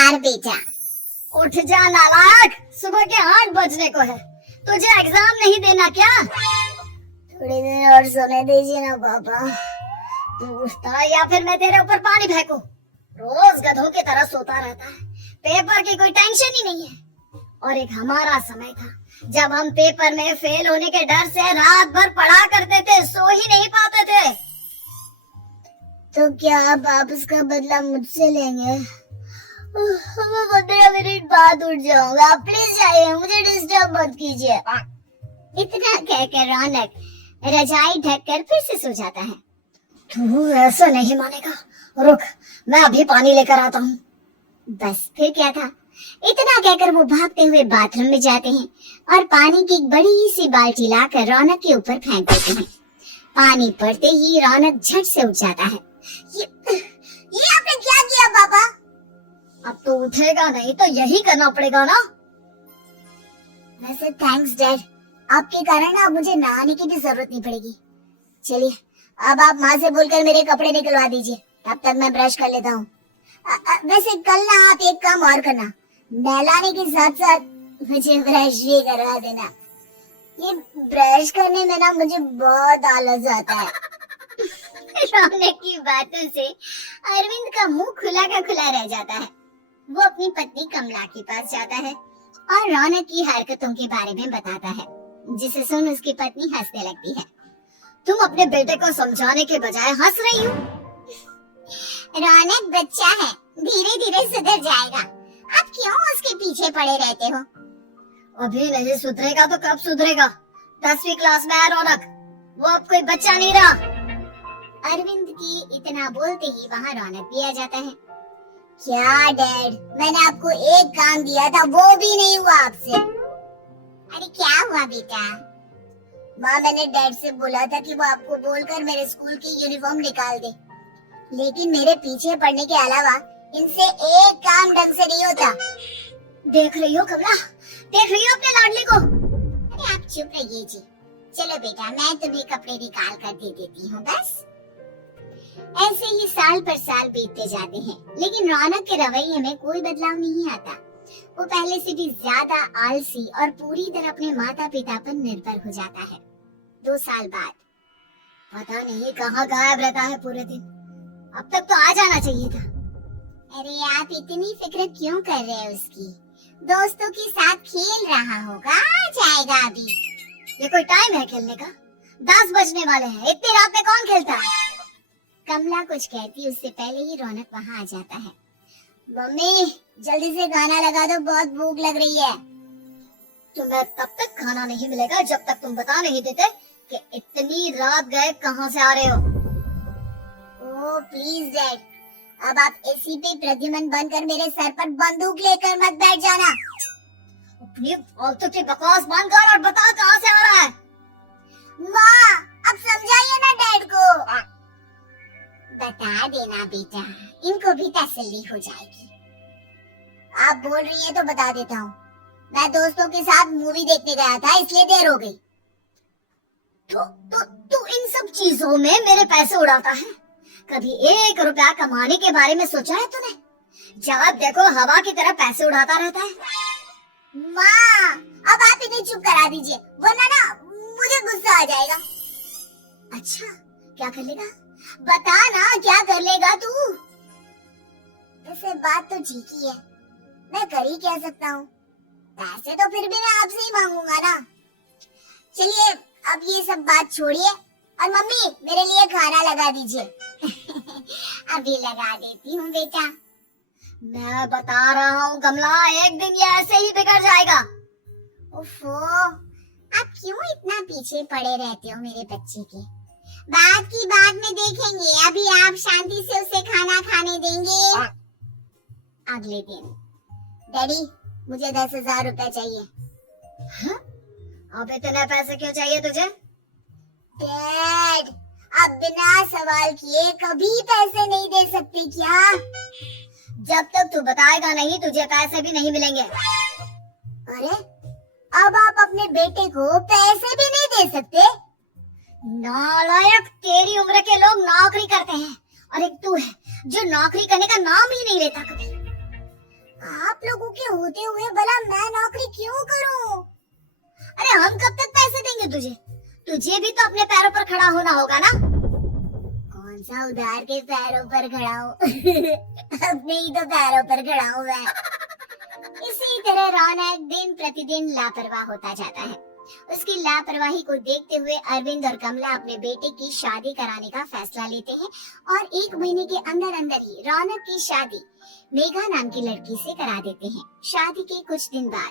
यार बेटा। उठ जा नालायक, सुबह के 8 बजने को है। तुझे एग्जाम नहीं देना क्या? थोड़ी देर और सोने दीजिए ना पापा। तू उठता या फिर मैं तेरे ऊपर पानी फेंकूं? रोज गधों की तरह सोता रहता है। पेपर की कोई टेंशन ही नहीं है। और एक हमारा समय था जब हम पेपर में फेल होने के डर से रात भर पढ़ा करते थे, सो ही नहीं पाते थे। तो क्या आप उसका बदला मुझसे लेंगे? मैं 15 मिनट बाद उठ जाऊंगा, प्लीज जाइए, मुझे डिस्टर्ब मत कीजिए। इतना कहकर रौनक रजाई ढककर फिर से सो जाता है। तू ऐसा नहीं मानेगा, रुक मैं अभी पानी लेकर आता हूँ। बस फिर क्या था, इतना कहकर वो भागते हुए बाथरूम में जाते हैं और पानी की एक बड़ी सी बाल्टी लाकर रौनक के ऊपर फेंक देते हैं। पानी पड़ते ही रौनक झट से उठ जाता है। ये आपने क्या किया पापा? अब तो उठेगा नहीं तो यही करना पड़ेगा ना। वैसे थैंक्स डैड, आपके कारण अब मुझे नहाने की भी जरूरत नहीं पड़ेगी। चलिए अब आप माँ से बोलकर मेरे कपड़े निकलवा दीजिए, तब तक मैं ब्रश कर लेता हूँ। वैसे कल ना आप एक काम और करना, नहलाने के साथ साथ मुझे ब्रश भी करवा देना। ये ब्रश करने में ना मुझे बहुत आलस आता है। रौनक की बातों से अरविंद का मुंह खुला का खुला रह जाता है। वो अपनी पत्नी कमला के पास जाता है और रौनक की हरकतों के बारे में बताता है, जिसे सुन उसकी पत्नी हंसने लगती है। तुम अपने बेटे को समझाने के बजाय हंस रही हो। रौनक बच्चा है, धीरे धीरे सुधर जाएगा, आप क्यों उसके पीछे पड़े रहते हो? अभी नहीं सुधरेगा तो कब सुधरेगा? 10वीं क्लास में है रौनक, वो अब कोई बच्चा नहीं रहा। अरविंद की इतना बोलते ही वहाँ रौनक भी आ जाता है। क्या डैड, मैंने आपको एक काम दिया था, वो भी नहीं हुआ आपसे। अरे क्या हुआ बेटा? माँ, मैंने डैड से बोला था कि वो आपको बोलकर मेरे स्कूल की यूनिफॉर्म निकाल दे, लेकिन मेरे पीछे पड़ने के अलावा इनसे एक काम ढंग से नहीं होता। देख रही हो कमला, देख रही हो अपने लाडली को? अरे आप चुप रहिए जी। चलो बेटा, मैं तुम्हें कपड़े निकाल कर दे देती हूँ बस। ऐसे ही साल पर साल बीतते जाते हैं, लेकिन रौनक के रवैये में कोई बदलाव नहीं आता। वो पहले से भी ज्यादा आलसी और पूरी तरह अपने माता पिता पर निर्भर हो जाता है। 2 साल बाद पता नहीं कहाँ गायब रहता है पूरे दिन, अब तक तो आ जाना चाहिए था। अरे आप इतनी फिक्र क्यों कर रहे हैं उसकी? दोस्तों के साथ खेल रहा होगा, आ जाएगा अभी। ये कोई टाइम है खेलने का? 10 बजने वाले हैं, इतनी रात में कौन खेलता है? कमला कुछ कहती उससे पहले ही रौनक वहाँ आ जाता है। मम्मी जल्दी से गाना लगा दो, बहुत भूख लग रही है। तुम्हें तब तक खाना नहीं मिलेगा जब तक तुम बता नहीं देते कि इतनी रात गए कहाँ से आ रहे हो। ओह प्लीज डैड, अब आप एसी पे प्रद्युमन बनकर मेरे सर पर बंदूक लेकर मत बैठ जाना। अपनी फालतू की बकवास बंद कर और बता कहाँ से आ रहा है। माँ अब समझाइए ना डैड को। बता देना बेटा, इनको भी तसल्ली हो जाएगी। आप बोल रही हैं तो बता देता हूँ, मैं दोस्तों के साथ मूवी देखने गया था, इसलिए देर हो गई। तू इन सब चीजों में मेरे पैसे उड़ाता है? कभी 1 रुपया कमाने के बारे में सोचा है तूने? जब देखो हवा की तरह पैसे उड़ाता रहता है। माँ अब आप इन्हें चुप करा दीजिए, वरना ना मुझे गुस्सा आ जाएगा। अच्छा क्या कर लेगा? बता ना क्या कर लेगा तू? वैसे बात तो ठीक ही है, मैं कर ही क्या सकता हूँ। पैसे तो फिर भी मैं आपसे ही मांगूंगा ना। चलिए अब ये सब बात छोड़िए और मम्मी मेरे लिए खाना लगा दीजिए। अभी लगा देती हूँ बेटा। मैं बता रहा हूँ कमला, एक दिन ये ऐसे ही बिगड़ जाएगा। ओफो, आप क्यों इतना पीछे पड़े रहते हो मेरे बच्चे के? बात की बाद में देखेंगे, अभी आप शांति से उसे खाना खाने देंगे। अगले दिन, डैडी मुझे 10,000 रुपए चाहिए। हाँ? अब इतने पैसे क्यों चाहिए तुझे? डैड अब बिना सवाल किए कभी पैसे नहीं दे सकते क्या? जब तक तू बताएगा नहीं तुझे पैसे भी नहीं मिलेंगे। अरे अब आप अपने बेटे को पैसे भी नहीं दे सकते? नालायक, तेरी उम्र के लोग नौकरी करते हैं और एक तू है जो नौकरी करने का नाम ही नहीं लेता कभी। आप लोगों के होते हुए भला मैं नौकरी क्यों करूं? अरे हम कब तक पैसे देंगे तुझे? तुझे भी तो अपने पैरों पर खड़ा होना होगा ना। कौन सा उधार के पैरों पर खड़ा हूँ? अपने ही तो पैरों पर खड़ा हूँ मैं। इसी तरह रौनक दिन प्रतिदिन लापरवाह होता जाता है। उसकी लापरवाही को देखते हुए अरविंद और कमला अपने बेटे की शादी कराने का फैसला लेते हैं और 1 महीने के अंदर अंदर ही रौनक की शादी मेघा नाम की लड़की से करा देते हैं। शादी के कुछ दिन बाद,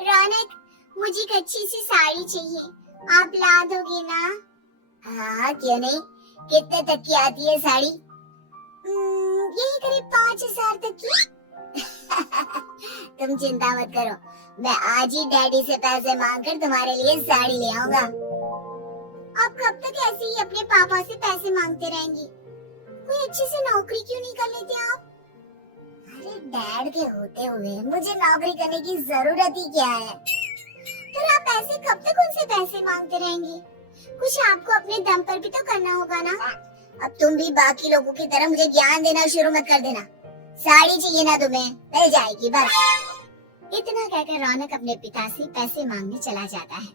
रौनक, मुझे एक अच्छी सी साड़ी चाहिए, आप ला दोगे ना? हाँ, क्यों नहीं। कितने तक की आती है साड़ी? यही करीब 5,000 तक की। तुम चिंता मत करो, मैं आज ही डैडी से पैसे मांगकर तुम्हारे लिए साड़ी ले आऊंगा। आप कब तक ऐसे ही अपने पापा से पैसे मांगते रहेंगी? कोई अच्छी सी नौकरी क्यों नहीं कर लेते आप? अरे डैड के होते हुए मुझे नौकरी करने की जरूरत ही क्या है? फिर आप ऐसे कब तक उनसे पैसे मांगते रहेंगी? कुछ आपको अपने दम पर भी तो करना होगा ना। अब तुम भी बाकी लोगों की तरह मुझे ज्ञान देना शुरू मत कर देना। साड़ी चाहिए ना तुम्हें, मिल जाएगी बस। इतना कहकर रौनक अपने पिता से पैसे मांगने चला जाता है।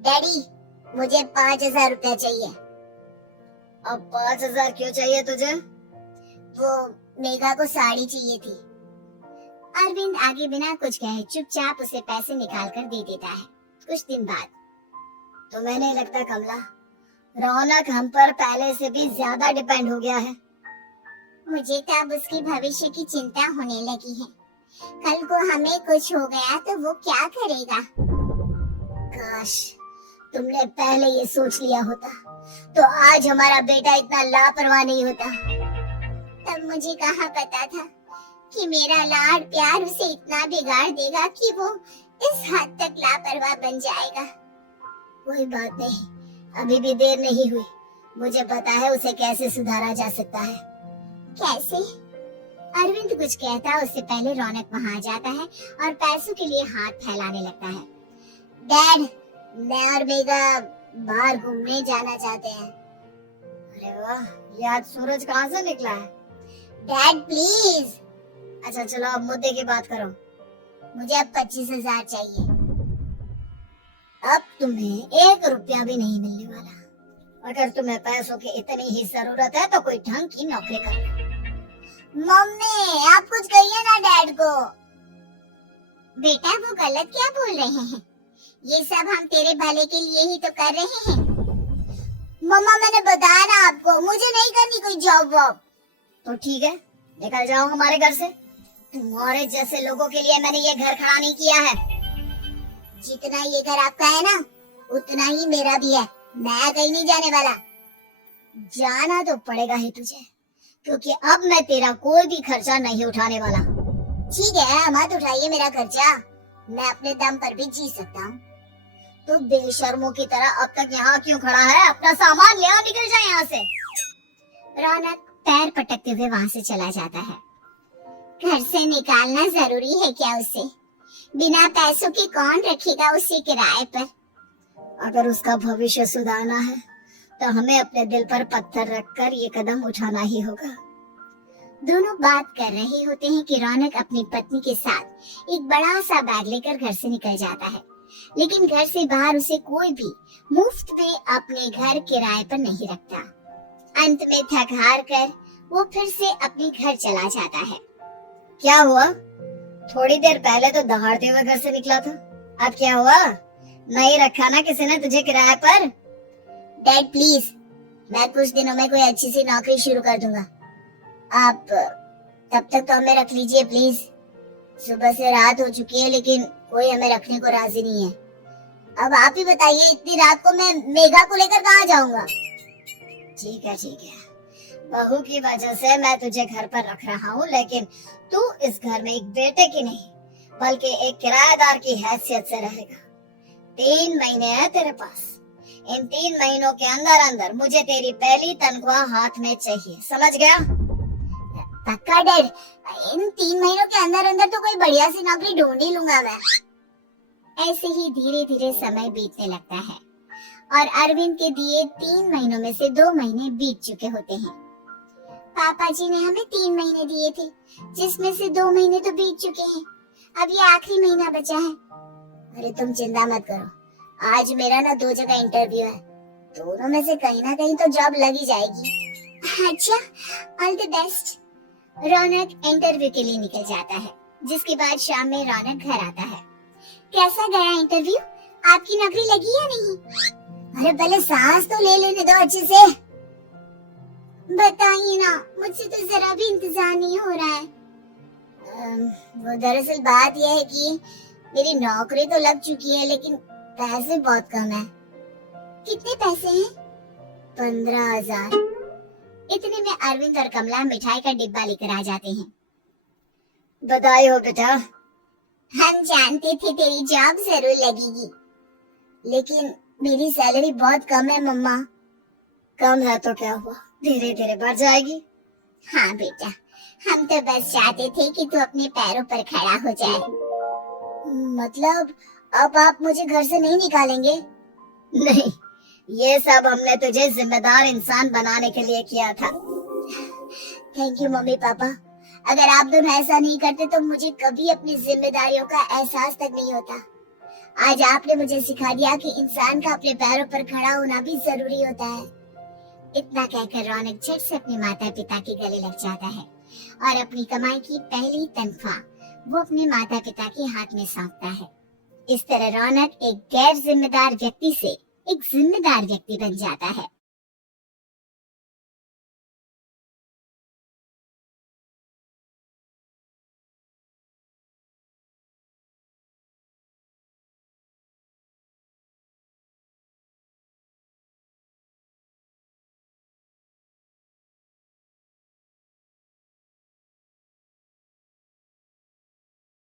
डैडी, मुझे 5,000 रुपया चाहिए। अब 5,000 क्यों चाहिए तुझे? वो मेघा को साड़ी चाहिए थी। अरविंद आगे बिना कुछ कहे चुपचाप उसे पैसे निकाल कर दे देता है। कुछ दिन बाद, तुम्हें नहीं लगता कमला, रौनक हम पर पहले से भी ज्यादा डिपेंड हो गया है? मुझे तो अब उसके भविष्य की चिंता होने लगी है। कल को हमें कुछ हो गया तो वो क्या करेगा? काश तुमने पहले ये सोच लिया होता तो आज हमारा बेटा इतना लापरवाह नहीं होता। तब मुझे कहाँ पता था कि मेरा लाड प्यार उसे इतना बिगाड़ देगा कि वो इस हद तक लापरवाह बन जाएगा। कोई बात नहीं, अभी भी देर नहीं हुई। मुझे पता है उसे कैसे सुधारा जा सकता है। कैसे? अरविंद कुछ कहता उससे पहले रौनक वहाँ जाता है और पैसों के लिए हाथ फैलाने लगता है। डैड, मैं और मेघा बाहर घूमने जाना चाहते हैं। अरे वाह, ये आज सूरज कहाँ से निकला है? Dad please. अच्छा चलो अब मुद्दे की बात करो। मुझे अब 25,000 चाहिए। अब तुम्हें 1 रुपया भी नहीं मिलने वाला। अगर तुम्हें पैसों की इतनी ही जरूरत है तो कोई ढंग की नौकरी कर लो। मम्मी, आप कुछ कहिए ना डैड को। बेटा, वो गलत क्या बोल रहे हैं? ये सब हम तेरे भले के लिए ही तो कर रहे हैं। मम्मा, मैंने बताया ना आपको, मुझे नहीं करनी कोई जॉब वॉब। तो ठीक है, निकल जाओ हमारे घर से। तुम्हारे जैसे लोगों के लिए मैंने ये घर खड़ा नहीं किया है। जितना ये घर आपका है ना, उतना ही मेरा भी है। मैं कहीं नहीं जाने वाला। जाना तो पड़ेगा ही तुझे, क्योंकि अब मैं तेरा कोई भी खर्चा नहीं उठाने वाला। ठीक है, मत उठाइए मेरा खर्चा, मैं अपने दम पर भी जी सकता हूँ। तो बेशर्मों की तरह अब तक यहाँ क्यों खड़ा है? अपना सामान ले और निकल जाए यहाँ से। रौनक पैर पटकते हुए वहाँ से चला जाता है। घर से निकालना जरूरी है क्या उसे? बिना पैसों के कौन रखेगा उसे किराए पर? अगर उसका भविष्य सुधारना है तो हमें अपने दिल पर पत्थर रखकर ये कदम उठाना ही होगा। दोनों बात कर रहे होते हैं कि रौनक अपनी पत्नी के साथ एक बड़ा सा बैग लेकर घर से निकल जाता है, लेकिन घर से बाहर उसे कोई भी मुफ्त में अपने घर किराए पर नहीं रखता। अंत में थक हार कर वो फिर से अपने घर चला जाता है। क्या हुआ? थोड़ी देर पहले तो दहाड़ते हुए घर से निकला था, अब क्या हुआ? नहीं रखा ना किसी ने तुझे किराए पर? डैड प्लीज, मैं कुछ दिनों में कोई अच्छी सी नौकरी शुरू कर दूंगा। आप तब तक तो हमें रख लीजिए प्लीज। सुबह से रात हो चुकी है लेकिन कोई हमें रखने को राजी नहीं है। अब आप ही बताइए, इतनी रात को मैं मेघा को लेकर कहाँ जाऊंगा? ठीक है, बहू की वजह से मैं तुझे घर पर रख रहा हूँ, लेकिन तू इस घर में एक बेटे की नहीं बल्कि एक किराएदार की हैसियत से रहेगा। 3 महीने है तेरे पास। इन 3 महीनों के अंदर अंदर मुझे तेरी पहली तनख्वाह हाथ में चाहिए, समझ गया? पक्का डैड, इन 3 महीनों के अंदर अंदर तो कोई बढ़िया सी नौकरी ढूंढ ही लूंगा मैं। ऐसे ही धीरे धीरे समय बीतने लगता है और अरविंद के दिए 3 महीनों में से 2 महीने बीत चुके होते हैं। पापा जी ने हमें 3 महीने दिए थे, जिसमें से 2 महीने तो बीत चुके हैं। अब ये आखिरी महीना बचा है। अरे तुम चिंता मत करो, आज मेरा ना 2 जगह इंटरव्यू है, दोनों में से कहीं ना कहीं तो जॉब लग ही जाएगी। अच्छा, all the best. Raunak interview के लिए निकल जाता है, जिसके बाद शाम में रौनक घर आता है। कैसा गया इंटरव्यू? आपकी नौकरी लगी या नहीं? अरे पहले सांस तो ले लेने दो अच्छे से। बताइए ना, मुझसे तो जरा भी इंतजार नहीं हो रहा है। वो दरअसल बात यह है कि मेरी नौकरी तो लग चुकी है, लेकिन पैसे बहुत कम है। कितने पैसे हैं? 15,000। इतने में अरविंद और कमला मिठाई का डिब्बा लेकर आ जाते हैं। बधाई हो बेटा। हम जानते थे तेरी जॉब जरूर लगेगी, लेकिन मेरी सैलरी बहुत कम है मम्मा। कम है तो क्या हुआ, धीरे धीरे बढ़ जाएगी। हाँ बेटा, हम तो बस चाहते थे कि तू अपने पैरों पर खड़ा हो जाए। मतलब अब आप मुझे घर से नहीं निकालेंगे? नहीं, ये सब हमने तुझे जिम्मेदार इंसान बनाने के लिए किया था। Thank you mummy papa. अगर आप दोनों ऐसा नहीं करते तो मुझे कभी अपनी जिम्मेदारियों का एहसास तक नहीं होता। आज आपने मुझे सिखा दिया कि इंसान का अपने पैरों पर खड़ा होना भी जरूरी होता है। इतना कहकर रौनक झट से अपने माता पिता के गले लग जाता है और अपनी कमाई की पहली तनख्वाह वो अपने माता पिता के हाथ में सौंपता है। इस तरह रौनक एक गैर जिम्मेदार व्यक्ति से एक जिम्मेदार व्यक्ति बन जाता है।